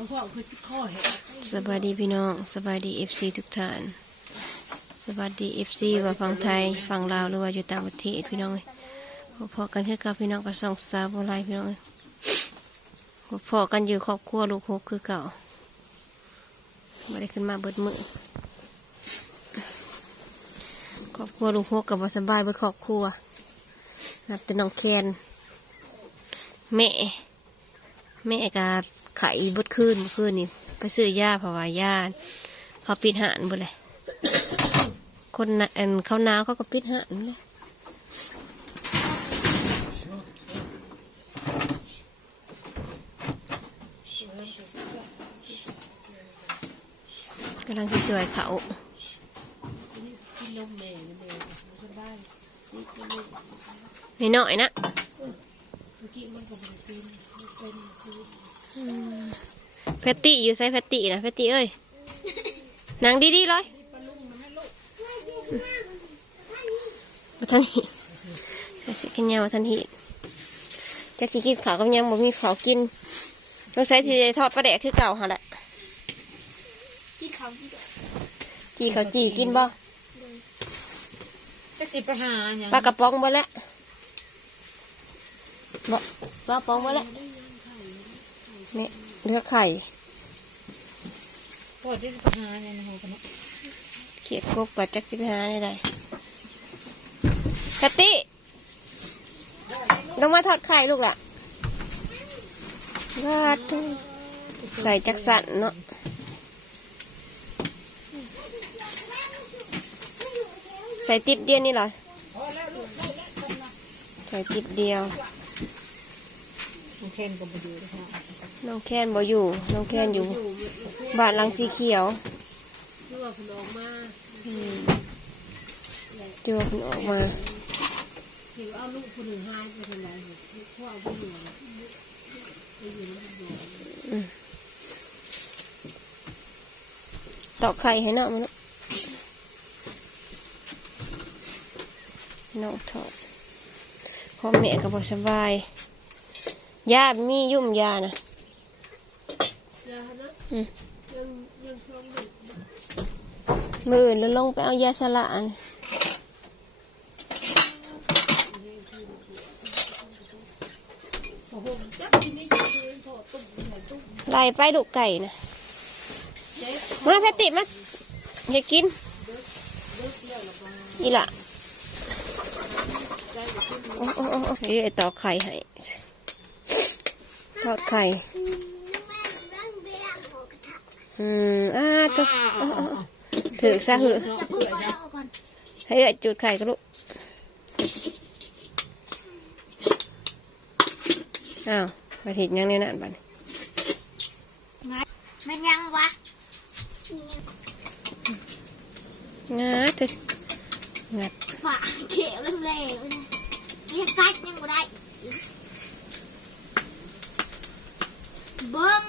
สบายดีพี่น้องสบายดีเอฟซีทุกท่านสวัสดีเอฟซีว่าฟังไทยฟังลาวหรือว่าอยู่ต่างประเทศพี่น้องเอ้ยพอกันคือกับพี่น้องกับสองสาวโบรพี่น้องเอ้ยพอกันอยู่ครอบครัวลูกหกคือเก่าไม่ได้ขึ้นมาเบิดมือครอบครัวลูกหกกับว่าสบายเบิดครอบครัวนับแต่น้องแคนแม่ แม่กับไข่บดคืนเมื่อคืนนี่ไปซื้อยาเพราะว่ายาเขาปิดหานหมดเลย คนอันเขาหนาวเขาก็ปิดหานเลยกำลังที่สวยเขากินนมแม่แม่สบายนี่คือไม่น้อยนะ มื่อกี้มันก็เป็นเป็นเป็นคืออืมแพตตี้อยู่ไซแพตตี้นะแพตตี้เอ้ยนางดีๆเลยมาทันทีจะสิกินยามาทันทีจะสิกินขาวกับยังบ่มีขาวกินต้องใช้ทีเดทอดปลาแดกคือเก่าหาแหละที่เขาที่จีเขาจีกินบ่จะกินไปหาอย่างปลากระป๋องบ่แล้ว บ่ปลากระป๋องบ่แล้วนี่เลือกไข่พอจะไปหาอย่างนะฮะกันเขียดกบกับจักสิไปหาได้ไดแพตตี้ต้องมาทอดไข่ลูกล่ะวาดใส่จักสันเนาะใส่ติ๊บเดียวนี่เหรอใส่ติ๊บเดียว โอเคนก็ไปดูนะคะน้องแคนบ่อยู่ น้องแคนอยู่บ้านหลังสีเขียวที่ว่าคุณออกมาอืมเจอคุณออกมา เห็นเอาลูกคนหนึ่งหายไปทางไหนพ่อเอาไปอยู่ไปอยู่แล้วอยู่อืมตอกไข่ให้น้องมันลูกน้องทอดพ่อแม่ก็บอสบาย ยามียุ่มยานะยานะอืมยังยังชมอยู่มืออื่นแล้วลงไปเอายาสละอันโอ้โหจับที่นี่จะเป็นพอตุ้มใหญ่ตุ้มไล่ไปดุไก่นะเจ๊มาแพตติมาอยากกินเลิกเลี้ยวหรอกมาอีหละใจจะขึ้นโอ้โอ้โอ้โอ้เฮ้ยตอกไข่ให้ ทอดไข่แม่ร่างเบียร์หัวกระทะอืมอ่าตัวถือซะหืออย่าเพิ่งเอาก่อนให้เอ้ยจุดไข่ก็ลูก อ้าวมาถิดยังในนั้นบ้านมันยังวะงาตัวงัดฝาเขียวเร็วๆเลยเรียกกัดยังบ่ได้ เบิ้ง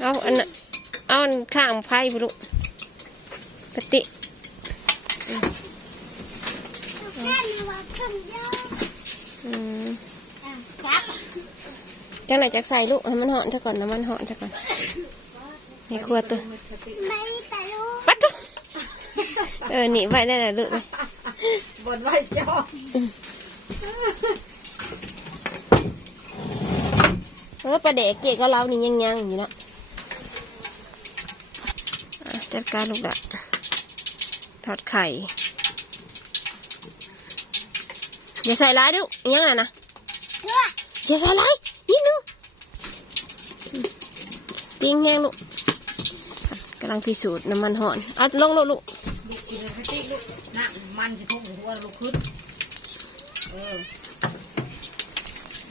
เอาอันน่ะเอาอันข้างไพ่บุลูกปฏิแค่นี้ว่าคำยาวอืมอะครับ จังไหนจักใส่ลูกให้มันหอนซะก่อนน้ำมันหอนซะก่อนนี่ครัวตัวไม่ไปลูกปัดตัวเออหนีไว้ได้แหละลูกเลยบนไว้จอ เออประเดกเกะก็เล้านี่ยังยังๆอยู่เนาะอะจัดการลูกละทอดไข่อย่าใส่ร้ายดุยังไงนะอย่าใส่ร้ายนิดนึงอืมปิ้งแห้งลูกกำลังพิสูจน์น้ำมันหอนเอาลงลูกลูกกินอะไรติ๊กลูกน่ะมันจะพุ่งหัวลูกขึ้นเออ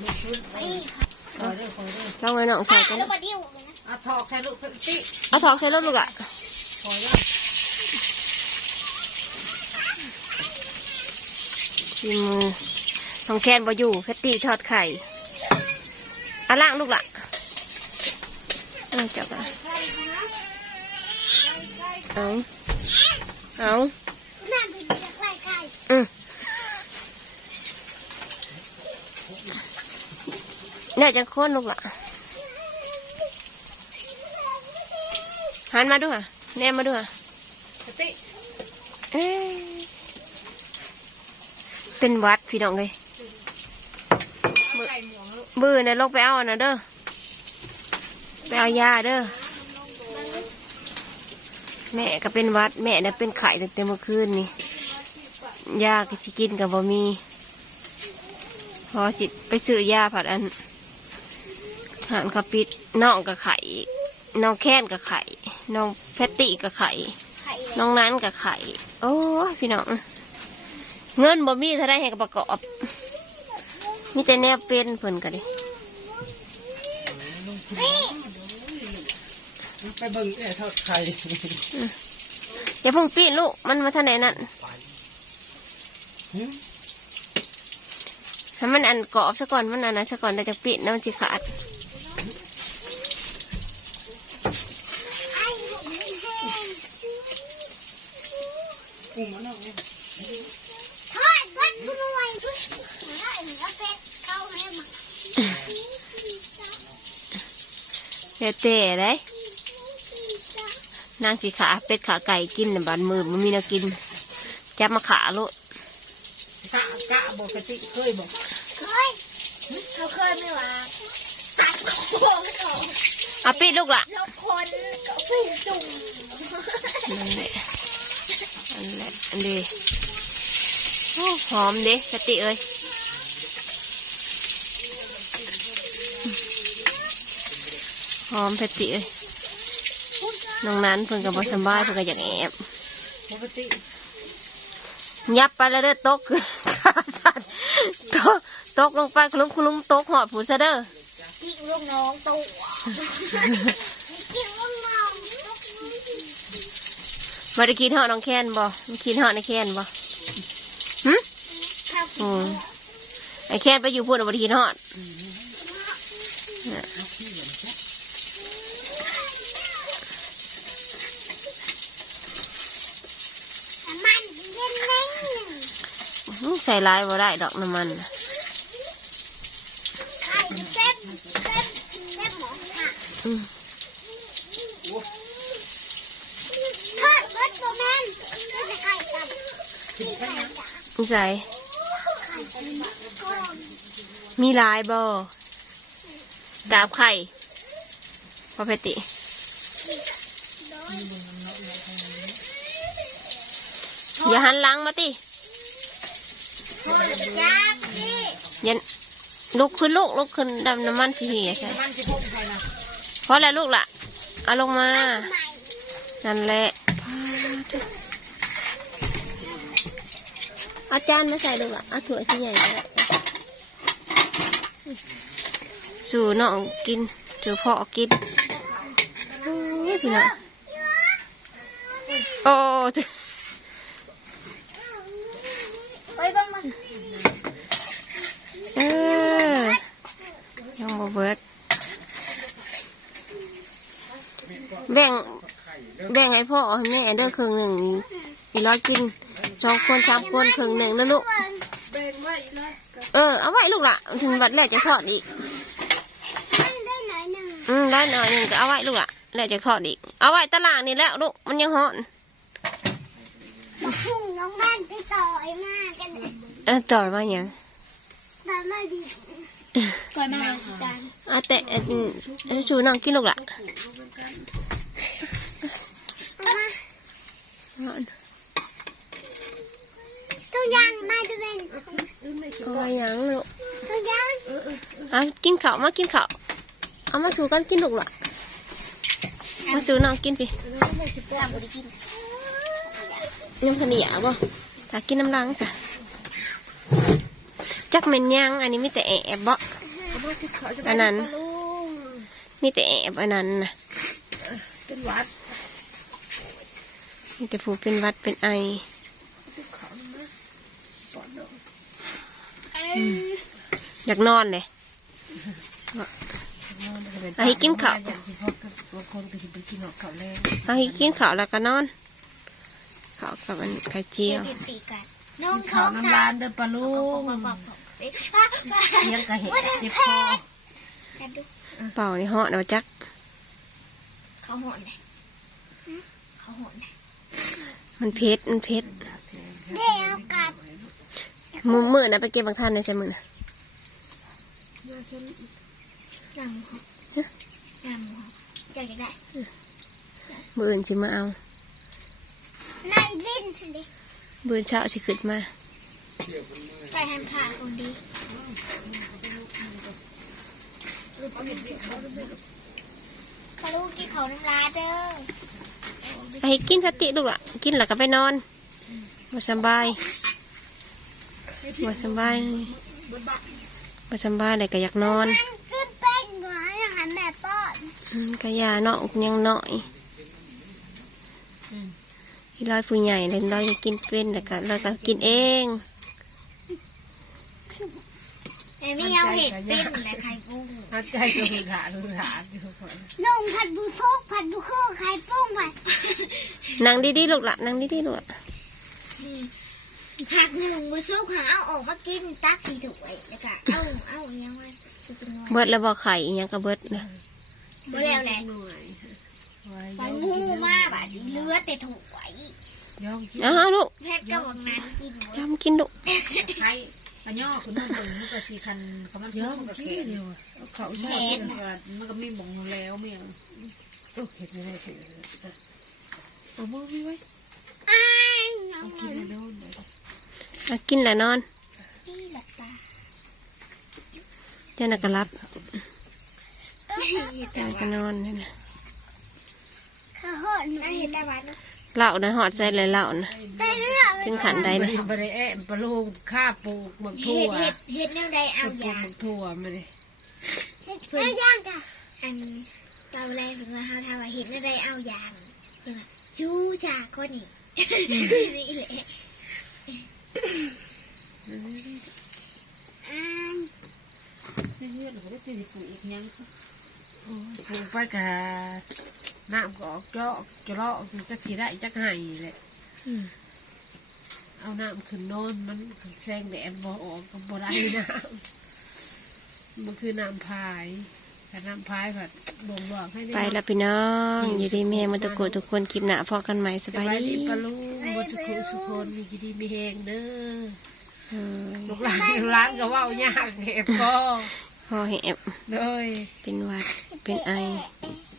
ลูกขึ้น เอนี่อคอยเด้อคอยเด้อช่องไว้น้องใส่กันแล้วมาดิ้วเลยนะเอาถอกแค่ลูกติเอาทองใส่รถลูกอะชิมมือน้องแคนบออยู่แพตตี้ทอดไข่อาล่างลูกละเออจับอะเอาเอาอืม เนี่ยจังโคนลูกละหันมาดูอะแนมมาดูอะกะติเอ้ยเป็นหวัดพี่น้องเลยใส่หมวกลูกมือเนี่ยลงไปเอาอันนะเด้อไปเอายาเด้อแม่ก็เป็นหวัด แม่เนี่ยเป็นไข่ตั้งแต่เมื่อคืนนี่ยาก็สิกินกับบ่มี พอสิไปซื้อยาผัดอัน หานขับปิดน้องกับไข่น้องแค้นกับไข่น้องแพตตี้กับไข่ไข่น้องนั้นกับไข่โอ้ยพี่น้องเงินบ่มีเท่าได้ให้กับประกอบมีแต่แนวเป็นเพิ่นกันดิไปเบิ่งแอ่ทอดไข่อย่าเพิ่งปีนลูกมันมาทางไหนนั่นให้มันอันกรอบซะก่อนมันอันนั้นซะก่อนแต่จะปีนแล้วมันจะขาด กุ้งมันเอาเนี่ยทอดวัดผู้รวยผู้ได้เหนือเป็ดเข้าให้มาเดี๋ยวเตะเลยนางสีขาเป็ดขาไก่กินน่ะบันมือมันมีแนวกินจับมาขาลูกกะกะบอกกะติเคยบอกเคยเขาเคยไหม่ว่าตัดโค้งเขาเอาปีดลูกละลบคนก็ผู้จุ่มนั่นแหละ อันแหละอันเดีโอ้หอมเด้กะติเอ้ยหอมเพชรติเอ้ยน้องนั้นเพิ่นกับบสบายเพิ่นก็อย่ากแอบยับไปแล้วเด้อตกขาสั่นตกตกลงไปคลุ้มคลุ้มตกหอดผุนซะเด้อกิ้งลูกน้องตัวกิ้งลูกน้อง มาได้กินหอดน้องแคนบ่มันกินหอดในแคนบ่หึข้าวอืมไอแคนไปอยู่พูดเอาบ่ได้กินหอดน้ำมันเย็นเน่งอื้อใส่ลายบ่ได้ดอกน้ำมันน่ะไข่เต็มเต็มเต็มหมอค่ะอืม ทอดวัดโบแมนไม่ใช่ไข่กันไข่กั นนี่ใส่ไข่กันก้อนมีลายบ่กาบไข่พอเพติ อย่าหันหลังมาติทอดยักษ์นี่ยันลุกขึ้นลูกลุกขึ้นดำน้ำมันที่เหียใช่มันจะพุ่งไปนะเพราะอะไรลูกล่ะ เอาลงมาใหม่นั่นแหละ อาจารย์ไม่ใส่ลูกล่ะเอาถั่วชิ้นใหญ่ก็ได้สู่น้องกินสู่พ่อกินโอ้ยพี่น้องโอ้จ้ะไปบ้างมันเออยังบ่เบิดแบ่งแบ่งให้พ่อให้แม่เด้อครึ่งหนึ่งอีร้อยกิน สองคนสามคนครึ่งหนึ่งนะลูก เบนไว้เลยเออ เอาไว้ลูกละถึงวัดแล้วจะทอดอีก ได้หน่อยหนึ่งอืมได้หน่อยหนึ่งก็เอาไว้ลูกละแล้วจะทอดอีก เอาไว้ตารางนี่แล้วลูก มันยังหอนบอกพุ่งน้องบ้านไปต่อยมากกันเออต่อยมาอย่างตอนมาดีต่อยมาจานอะแต่เออชูน้องกินลูกละ ตัวยังมาดูเป็นเอาไว้หยังลูกตัวยังเอากินข้าวมากินข้าวเอามาชูกันกินลูกละมาชูน้องกินพี่ไม่สิบกว่าบริกินยังขนิยาบ่ถ้ากินน้ำลังซะจักแม่นยังอันนี้มีแต่แอบบ่อันนั้นมีแต่แอบอันนั้นนะเป็นหวัดมีแต่ผูเป็นหวัดเป็นไอ อยากนอนเลยเอาให้กินข้าวอย่างที่พ่อกับตัวคนก็จะไปกินข้าวแรงเอาให้กินข้าวแล้วก็นอนข้าวกับอันไข่เจียวตีกันน้องข้าวน้ำร้านเด้อปลาลูกเด็กฟ้าเลี้ยงกะเห็ดเจ็บคอกันดูเป่าในเหาะเอาจัก เขาหอนเลยเขาหอนเลยมันเผ็ดมันเผ็ดเดี๋ยวกลับ มือมือนะไปเก็บบางท่านในใช่มือนะหนังหอหนังหอเจะได้มืออื่นสิมาเอาในลิ้นดิมือเช้าสิขึ้นมาไปทำขาคนดีเขาลูกกินเขาน้ำลาเด้อไอ้กินพลาสติกลูกอะ กินแล้วก็ไปนอนบ่สำบาย บ่สำบายบ่สำบายเลยก็อยากนอนมันขึ้นเป็นหัวอย่างนั้นแม่ป้อนอืมก็ยาเนาะยังน้อยที่ร้อยผู้ใหญ่เลยร้อยยังกินเป็นแล้วก็ร้อยก็กินเองแต่ไม่เอาเห็ดเป็นแต่ไข่กุ้งหัดใจก็คือขาดูขาอยู่คนนุ่มผัดบุโซกผัดบุโคไข่ปุ้งผัดนั่งดีๆลูกละนั่งดีๆลูก อะผักหนึ่งบุโซกหาเอาออกมากินตักสีถุยแล้วก็เอาเอาอยังว่าคือเป็นงอเบิดแล้วบ่ไข่อิหยังก็เบิดนะบ่แล้วแหละหน่อยไว้มันงูมากแบบนี้เลือดแต่ถุยย่องกินเอ้าวลูกเพชรก็บอกนั้นกินหมดยำกินลูกใครกระย่อคุณนุ่งคนมันก็สีคันเขามันย่สู้องมันก็กิแข็นงเดียวเขาแขชอบนมันก็มันก็ไม่บ่งแล้วไม่เอาโอ้เห็ดไม่ได้เห็ดเอามือไว้อ้ายเอากินแล้วโดนเลย เอากินแล้วนอนนี่หลับตาเจ้าน่ะก็รับแต่เจ้าน่ะก็นอนนี่นะเขาหอนนะเห็นตาบ้านเหล้านะหอดใส่เลยเหล้านะแต่เรื่องถึงขันใดไปนะไปได้แอะปลาลูกข้าปลูกบักเห็ทั่ดวเห็ดเห็ดแนวใดเอาปลูกอย่างบักทั่วมาเลยเห็ดเพื่อย่างกันอันเราแรงถึงมาเขาทำว่าเห็ดแนวใดเอาอย่างเพื่อชูจากคนนี้นี่แหละ ปลูกอีกยังปลูกไปกะน้ำก็ออกเจาะจะเลาะจักกี่ได้จักไห้เลยเอาน้ำขึ้นโนอนมันแซงแดดบ่ออกก็บ่ได้น้ำมันคือน้ำพาย แต่น้ำพายผัดบ่งบอกให้ด้ไปแล้วพี่น้องอยู่ดีแม่มันตะโกนทุกคนคลิปหน้าพอกันใหม่สสบาบายยดีดีปะลุงบนสุขุสุคนมีดีมีแหงเด้อเออลูกหลานลูกหลานก็เว่ายากเห็บก็พอแหบเลย เป็นหวัดเป็นไอเ